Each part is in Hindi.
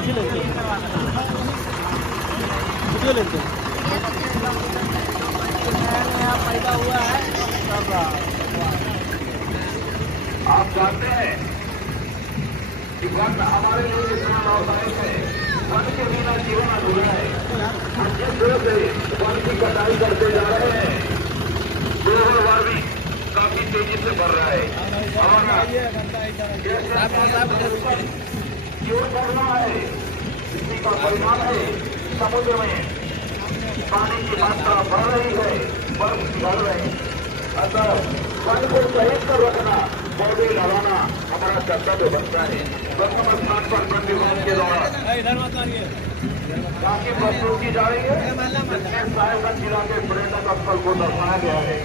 ऐसे लेते हैं, वीडियो लेते हैं। नया पैदा हुआ है सब। आप जानते हैं कि वन हमारे लिए इतना लाभदायक है, वन के बिना जीवन अधूरा है। हम जिस तरह से वन की कटाई करते जा रहे हैं, ग्लोबल वार्मिंग काफी तेजी से बढ़ रहा है। हमारा जीवन बढ़ रहा है, इसी का परिणाम है समुद्र में पानी की मात्रा बढ़ रही है, बर्फ बढ़ रहे हैं। अतः वन को सहेज कर रखना, पौधे लगाना हमारा कर्तव्य बनता है। प्रथम स्थान पर वन विभाग के द्वारा काफी प्रस्तुत की जा रही है, जिसमें साहेबगंज जिला के पर्यटक स्थल को दर्शाया गया है।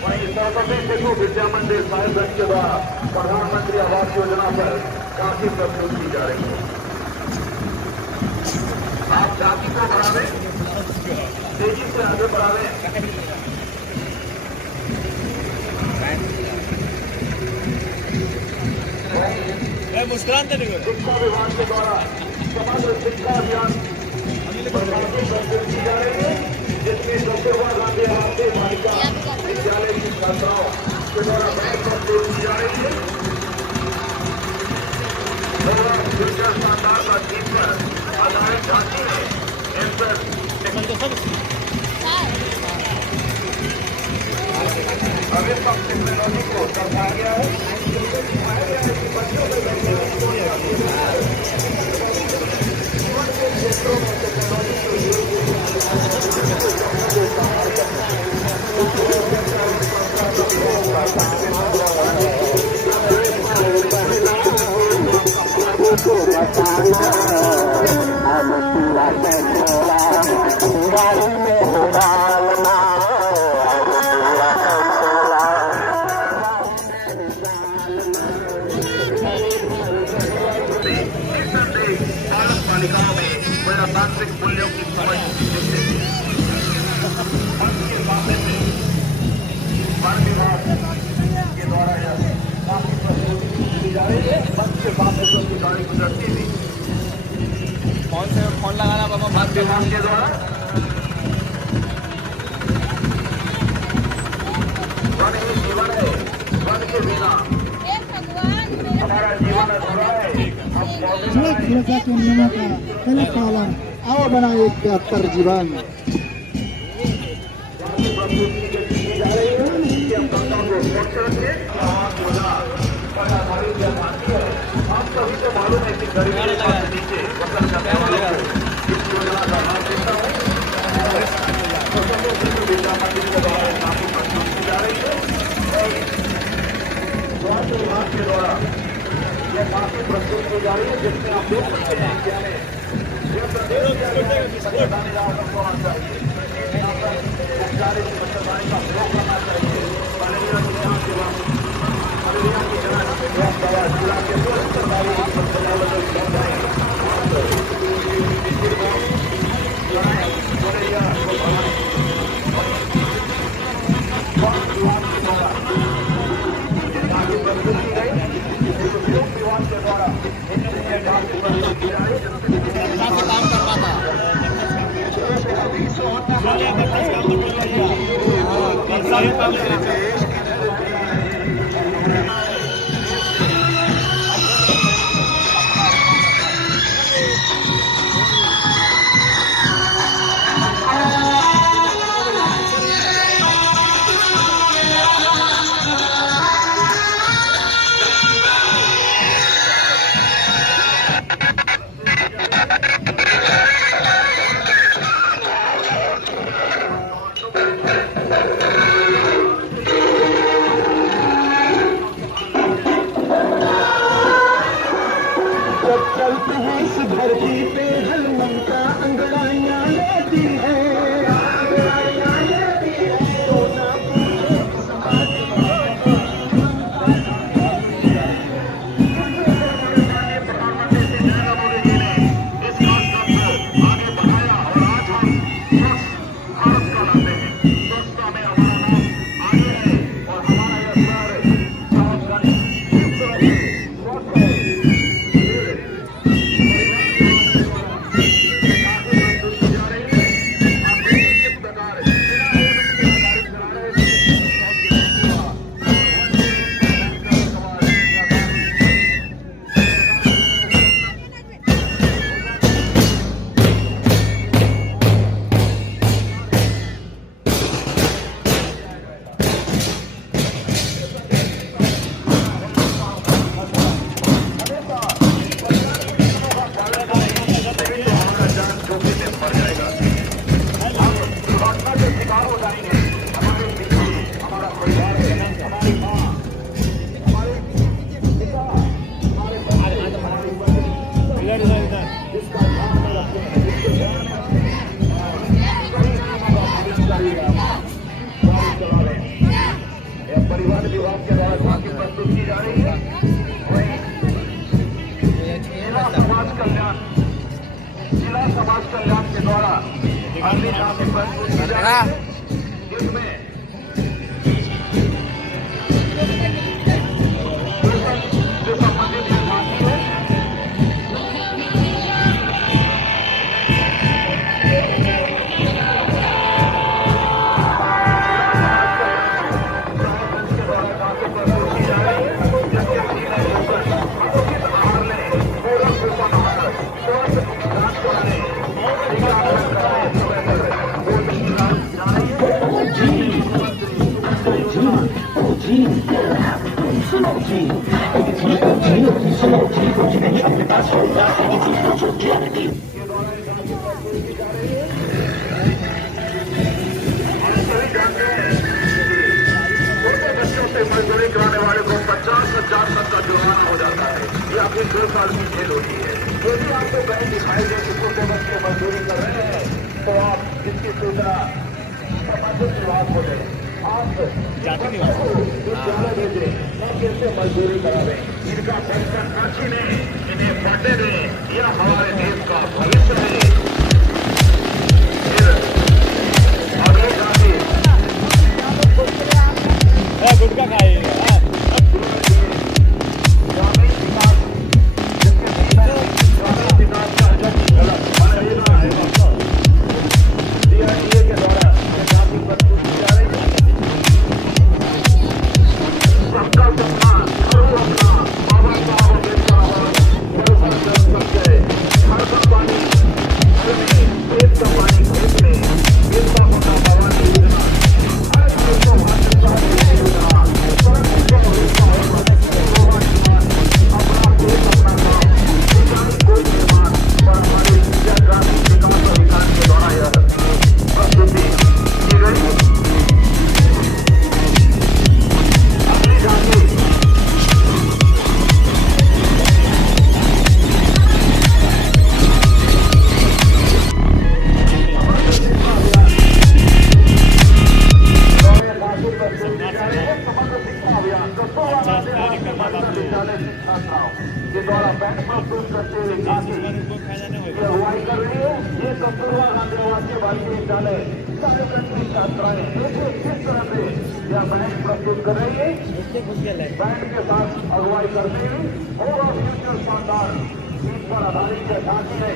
वहीं सरस्वती शिशु विद्या मंदिर साहेबगंज के द्वारा प्रधानमंत्री आवास योजना पर काफी प्रस्तुत की जा रही है। आप जाति को बढ़ावे, तेजी से आगे बढ़ावे। मुस्कुराते नहीं। शिक्षा विभाग के द्वारा समग्र शिक्षा अभियान प्रस्तुत की जा रही है, जिसमें कस्तूरबा गांधी राष्ट्रीय बालिका विद्यालय की छात्राओं के द्वारा बैग प्रस्तुत की जा रही है। फ्यूचर शानदार बातचीत पर आधारित झांकी में अभी तक टेक्नोलॉजी को दर्शाया गया है, जिसमें दिखाया गया है कि बच्चों में वैज्ञानिक सोच आती है। जीवन के क्षेत्रों में टेक्नोलॉजी को यूज बालिकाओं में तांत्रिक मूल्यों की समझ जिससे के मामले में वन विभाग के द्वारा यह काफी प्रस्तुति की जा रही है। वन के मामले की गाड़ी गुजरती थी, कौन से फोन लगाना बाबा वन विभाग के द्वारा वन ही जीवन है, वन के बिना हमारा जीवन अधूरा है। सुरक्षा के नियमों का कड़े पालन, आओ बनाए एक बेहतर जीवन। आप सभी को मालूम है कि गरीबी रेखा के नीचे फसल करने वालों को इस योजना का लाभ देता है। विद्या मंदिर के द्वारा काफी प्रस्तुत की जा रही है। स्वास्थ्य विभाग के द्वारा यह काफी प्रस्तुत की जा रही है, जिसमें आप देख सकते हैं कि हमें यह प्रदेश मच्छरदानी होना चाहिए, उपचारित मच्छरदानी का प्रयोग करना चाहिए। मलेरिया की यहाँ के बाद मलेरिया की जगह जिला के सरकारी चलते हैं इस धरती पे हनुमान का अंगड़ाइयाँ लेती है। आगे बढ़ाया और आज हम भारत का लाते हैं। बेकार हो जाएंगे। हमारे पीछे हमारा परिवार है, हमारी माँ, हमारे पिता, हमारे बच्चे, हमारी बहन, जिसका ध्यान में रखते हैं, जिसके ध्यान में रखते हैं, कहीं नामों का मालिश करिएगा, गाड़ी चला रहे हैं। यह परिवहन विभाग के द्वारा बाकी प्रस्तुत की जा रही है। वहीं जिला समाज कल्याण के द्वारा अगली राशि प्रस्तुत की जा रही है, जिसमें जो संबंधित ये झांकी है, के द्वारा झांकी प्रस्तुत की जा रही है, जिसके महिला लोगन उचित आहार लें, पूरक पोषण आहार, स्वस्थ जांच कराएं, टीकाकरण कराएं, समय पर भोजन की जांच जा रही है। अपने पास होगा मजदूरी कराने वाले को 50,000 तक का जुर्माना हो जाता है। ये आपकी 2 साल की जेल होती है। यदि आपको कहीं दिखाई दे कि छोटे बच्चे मजदूरी कर रहे हैं तो आप इसकी सूचना संबंधित विभाग को दें। आप विद्यालय भेजें, न कि इनसे मजदूरी करा दें। इनका पेंशन न छीनें, इन्हें पढ़ने दें। यह हमारे देश का भविष्य है। फिर अगली जाति गुटखा खाइएगा ग्रामीण विकास का DRDA के द्वारा यह जाति प्रस्तुत की जा रही है। सबका सपना सर्वोपना बाबा साहब अम्बेडकर आवास जल सकते हर का पानी घर में, खेत का पानी खेत में, बिरसा मुंडा भवानी योजना, हर घर को भाषण साहब योजना, सड़क को भरोसा होगा, अपना देश अपना काम, किसान कोई निर्माण पर हमारे ग्रामीण विकास अधिकार के द्वारा यह प्रस्तुति की गई। अगली झांकी के द्वारा बैंक प्रस्तुत करते हुए झांकी ये अगुवाई कर रही है। ये कस्तूरबा गांधी आवासीय बालिका विद्यालय साहेबगंज की छात्राएं देखिए किस तरह से यह बैंक प्रस्तुत कर रही है। बैंक के साथ अगुवाई करते हुए और फ्यूचर शानदार इस पर आधारित यह झांकी है।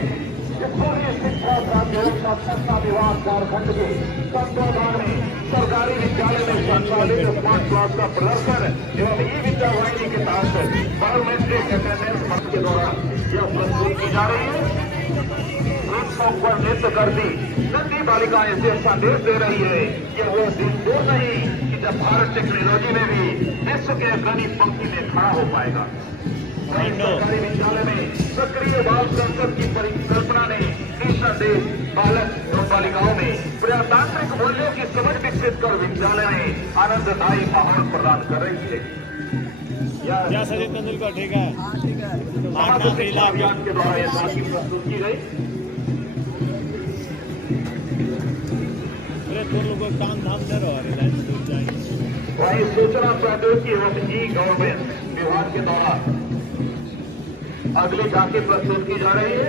स्कूली शिक्षा प्राप्त एवं साक्षरता विभाग झारखंड के तत्वाधान में सरकारी विद्यालय में संचालित स्मार्ट क्लास का प्रदर्शन एवं ई विद्या वाहिनी के तहत बायोमेट्रिक अटेंडेंस मंच के द्वारा यह प्रस्तुत की जा रही है। प्लेटफॉर्म पर नृत्य करती नन्ही बालिकाएं ऐसे संदेश दे रही है कि वो दिन दूर नहीं कि जब भारत टेक्नोलॉजी में भी विश्व के अग्रणी पंक्ति में खड़ा हो पाएगा। सरकारी विद्यालय में सक्रिय बाल संसद की परिकल्पना ने निसंदेह बालक और बालिकाओं में प्रजातांत्रिक मूल्यों की समझ विकसित कर विद्यालय में आनंददायी माहौल प्रदान कर रही है। क्या सचिन तेंदुलकर ठीक है समाज शिक्षा अभियान के द्वारा यह झांकी प्रस्तुत की गई। अरे तुम लोग को काम धाम दे रहो रिलायंस दूर जाएंगे। वहीं सूचना प्रौद्योगिकी एवं ई गवर्नमेंट विभाग के द्वारा अगली झांकी प्रस्तुत की जा रही है।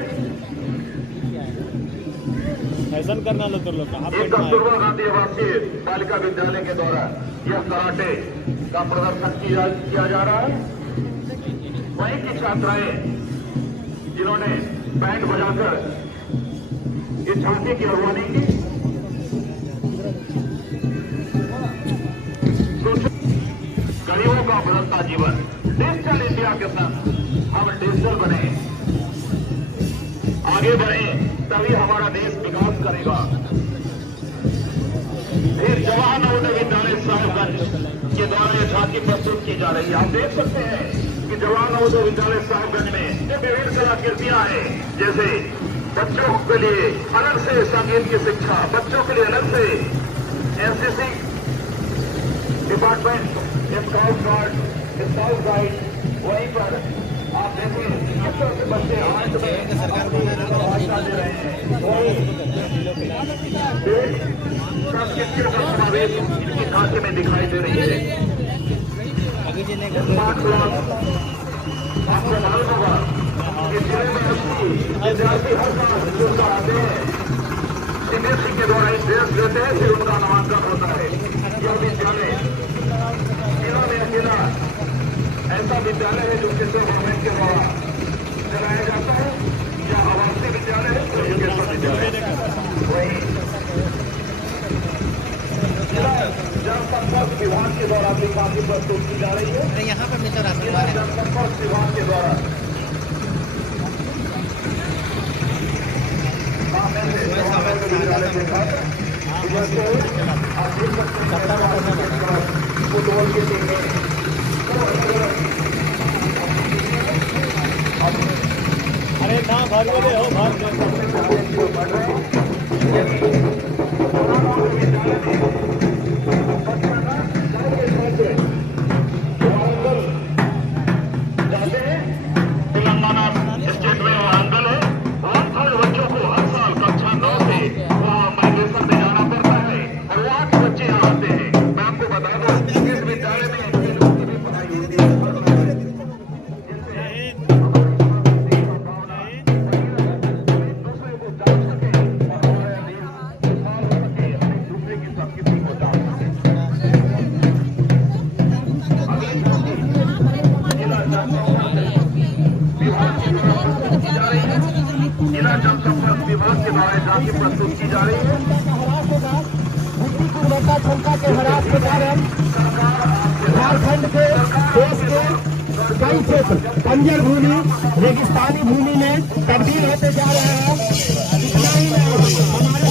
फैशन करना लो तुम लोग का एक कस्तूरबा गांधी आवासीय बालिका विद्यालय के द्वारा यह कराटे का प्रदर्शन किया जा रहा है। वहीं की छात्राएं जिन्होंने बैंड बजाकर इस झांकी की अगवानी की। गरीबों का बदलता जीवन डिजिटल इंडिया के साथ हम डिजिटल बने, आगे बढ़े, तभी हमारा देश विकास करेगा। जवाहर नवोदय विद्यालय साहिबगंज के द्वारा यह झांकी प्रस्तुत की जा रही है। आप देख सकते हैं कि जवाहर नवोदय विद्यालय साहिबगंज में जो विभिन्न कलाकृतियां हैं, जैसे बच्चों के लिए अलग से संगीत की शिक्षा, बच्चों के लिए अलग से NCC department, scout guard, scout guide, वहीं पर आप देखिए किस तरह से बच्चे आज भाषा दे रहे हैं। संस्कृतियों का समावेश इनकी ढांचे में दिखाई दे रही है। स्मार्ट क्लास आपको मालूम होगा कि जिले में विद्यार्थी हर साल स्कूल का आते हैं, सीबीएसई के द्वारा ड्रेस देते हैं, फिर उनका नामांकन होता है। यह विद्यालय जिला में अकेला ऐसा विद्यालय है जो किसी गवर्नमेंट के द्वारा चलाया जाता है, या आवासीय विद्यालय है तो एजुकेशन विद्यालय। वही जनसंपर्क विभाग के द्वारा भी काफी प्रस्तुत की जा रही है। यहाँ पर मित्र जनसंपर्क विभाग के द्वारा फुटबॉल की टीमें अरे ना भर बोले हो भर तेलंगाना स्टेट में आंगन है। हर बच्चों को हर साल कक्षा 9 से माइग्रेशन में जाना पड़ता है और 8 बच्चे यहाँ आते हैं। मैं आपको बता दूं इस विद्यालय में खेलों की भी पढ़ाई होती है। दूसरे को जान सके और हमारे देश संभाल सके, अपने दूसरे की संस्कृति को जान सके। जिला जनसंपर्क विभाग के द्वारा जाके प्रस्तुत की जा रही है। बुद्धि गुणवत्ता क्षमता के ह्रास के कारण झारखंड के देश के कई क्षेत्र बंजर भूमि, रेगिस्तानी भूमि में तब्दील होते जा रहे हैं। इतना ही नहीं, हमारे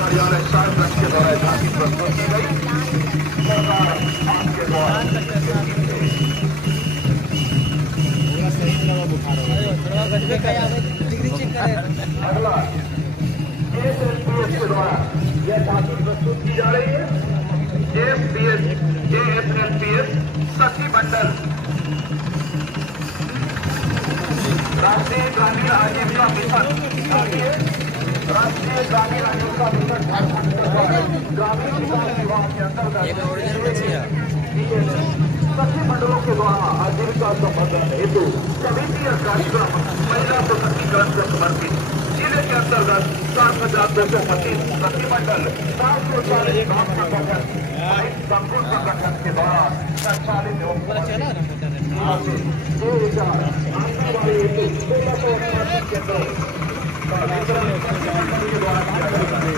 कार्यालय साइप्रस के द्वारा जाके प्रस्तुत की गई। सरकार आपके द्वारा अगला एएसएलपीएस के द्वारा यह जाके प्रस्तुत की जा रही है। एएसएलपीएस सखी मंडल राष्ट्रीय ग्रामीण आजीविका मिशन, राष्ट्रीय ग्रामीण आजीविका मिशन झारखंड ग्रामीण विकास विभाग के अंतर्गत सखी मंडलों के द्वारा आजीविका संवर्धन हेतु समितीय कार्यक्रम महिला सशक्तिकरण से समर्पित जिले के अंतर्गत 7,225 सखी मंडल 540 गांव के गठन संकुल संगठन के द्वारा संचालित केंद्रों का वितरण सखी मंडल के द्वारा किया जाता है।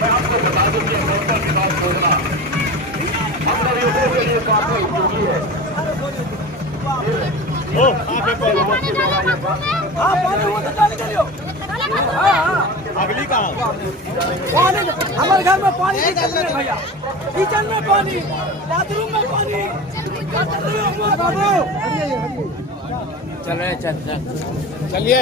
मैं आपको बता दूं कि कौशल विकास योजना हम लोगों के लिए काफी उपयोगी है। ओ आप एक अगली कहाँ पानी हमारे घर में पानी नहीं चल रहा है भैया, किचन में पानी, बाथरूम में पानी। चल रहे चल चलिए।